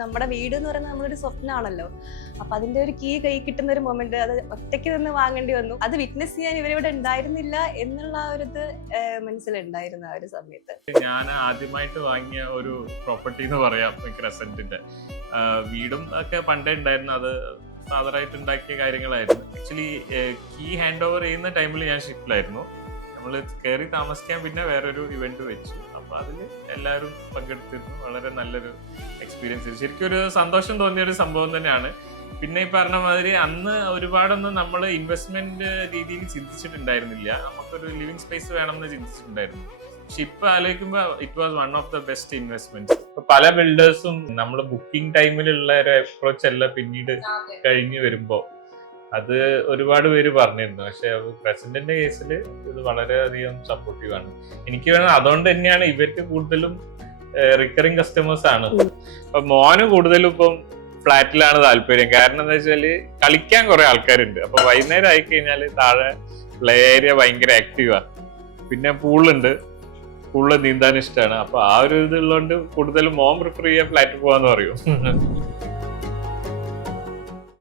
നമ്മുടെ വീട് എന്ന് പറയുന്നത് നമ്മളൊരു സ്വപ്നമാണല്ലോ അപ്പൊ അതിന്റെ ഒരു കീ കൈ കിട്ടുന്ന ഒരു മൊമെന്റ് അത് ഒറ്റയ്ക്ക് നിന്ന് വാങ്ങേണ്ടി വന്നു. അത് വിറ്റ്നസ് ചെയ്യാൻ ഇവരിവിടെ ഉണ്ടായിരുന്നില്ല എന്നുള്ള ഒരു ഇത് മനസ്സിലുണ്ടായിരുന്നു ആ ഒരു സമയത്ത്. ഞാൻ ആദ്യമായിട്ട് വാങ്ങിയ ഒരു പ്രോപ്പർട്ടി എന്ന് പറയാം ക്രസന്റിന്റെ വീടും ഒക്കെ പണ്ടേ ഉണ്ടായിരുന്നു. അത് ഫാദറായിട്ട് ഉണ്ടാക്കിയ കാര്യങ്ങളായിരുന്നു. ആക്ച്വലി കീ ഹാൻഡ് ഓവർ ചെയ്യുന്ന ടൈമിൽ ഞാൻ ഷിഫ്റ്റിലായിരുന്നു നമ്മൾ കയറി താമസിക്കാൻ പിന്നെ വേറൊരു ഇവന്റ് വെച്ചു. അപ്പൊ അതിൽ എല്ലാവരും പങ്കെടുത്തിരുന്നു. വളരെ നല്ലൊരു എക്സ്പീരിയൻസ് ശരിക്കും ഒരു സന്തോഷം തോന്നിയ ഒരു സംഭവം തന്നെയാണ്. പിന്നെ ഈ പറഞ്ഞ മാതിരി അന്ന് ഒരുപാടൊന്നും നമ്മൾ ഇൻവെസ്റ്റ്മെന്റ് രീതിയിൽ ചിന്തിച്ചിട്ടുണ്ടായിരുന്നില്ല. നമുക്കൊരു ലിവിങ് സ്പേസ് വേണമെന്ന് ചിന്തിച്ചിട്ടുണ്ടായിരുന്നു. പക്ഷെ ഇപ്പൊ ആലോചിക്കുമ്പോ it was one of the best investment ഇപ്പൊ പല ബിൽഡേഴ്സും നമ്മൾ ബുക്കിംഗ് ടൈമിലുള്ള ഒരു അപ്രോച്ച് അല്ല പിന്നീട് കഴിഞ്ഞു വരുമ്പോ. അത് ഒരുപാട് പേര് പറഞ്ഞിരുന്നു. പക്ഷെ പ്രസിഡന്റിന്റെ കേസിൽ ഇത് വളരെയധികം സപ്പോർട്ടീവ് ആണ്. എനിക്ക് വേണം അതുകൊണ്ട് തന്നെയാണ് ഇവർക്ക് കൂടുതലും റിക്കറിങ് കസ്റ്റമേഴ്സ് ആണ്. അപ്പൊ മോന് കൂടുതലും ഇപ്പം ഫ്ലാറ്റിലാണ് താല്പര്യം. കാരണം എന്താ വെച്ചാൽ കളിക്കാൻ കുറെ ആൾക്കാരുണ്ട്. അപ്പൊ വൈകുന്നേരം ആയി കഴിഞ്ഞാൽ താഴെ പ്ലേ ഏരിയ ഭയങ്കര ആക്റ്റീവാണ് പിന്നെ പൂളുണ്ട്. പൂളിൽ നീന്താൻ ഇഷ്ടമാണ് അപ്പൊ ആ ഒരു ഇതുള്ളതുകൊണ്ട് കൂടുതലും മോൻ പ്രിഫർ ചെയ്യാൻ ഫ്ലാറ്റിൽ പോവാന്ന് പറയും.